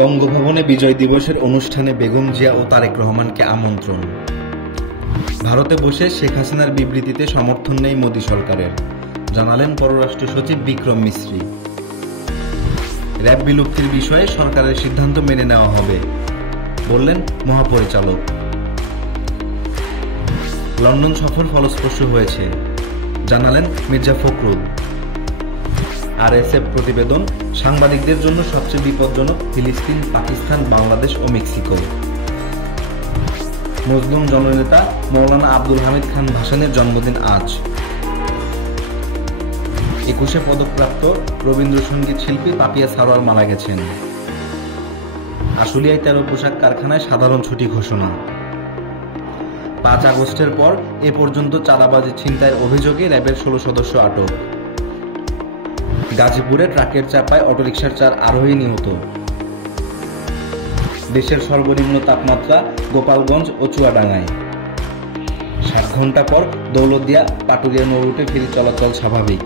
বঙ্গভবনে বিজয় দিবসের অনুষ্ঠানে বেগম জিয়া ও তারেক রহমানকে আমন্ত্রণ। ভারতে বসে শেখ হাসিনার বিবৃতিতে সমর্থন নেই মোদী সরকারের, জানালেন পররাষ্ট্র সচিব বিক্রম মিশ্রি। র্যাব বিলুপ্তির বিষয়ে সরকারের সিদ্ধান্ত মেনে নেওয়া হবে, বললেন মহাপরিচালক। লন্ডন সফর ফলস্পর্শ হয়েছে, জানালেন মির্জা ফখরুল। আরএসএফ প্রতিবেদন, সাংবাদিকদের জন্য সবচেয়ে বিপজ্জনক ফিলিস্তিন, পাকিস্তান, বাংলাদেশ ও মেক্সিকো। মজলুম জননেতা মৌলানা আব্দুল হামিদ খান ভাসানীর জন্মদিন আজ। 21 পদকপ্রাপ্ত রবীন্দ্রসঙ্গীত শিল্পী পাপিয়া সারোয়ার মারা গেছেন। আশুলিয়ায় 13 পোশাক কারখানায় সাধারণ ছুটি ঘোষণা। 5 আগস্টের পর এ পর্যন্ত চাঁদাবাজি ছিনতাইয়ের অভিযোগে র্যাবের 16 সদস্য আটক। গাজীপুরে ট্রাকের চাপায় অটোরিকশার 4 আরোহী নিহত। দেশের সর্বনিম্ন তাপমাত্রা গোপালগঞ্জ ও চুয়াডাঙ্গায়। 7 ঘণ্টা পর দৌলতদিয়া পাটুরিয়া নৌ রুটে ফেরি চলাচল স্বাভাবিক।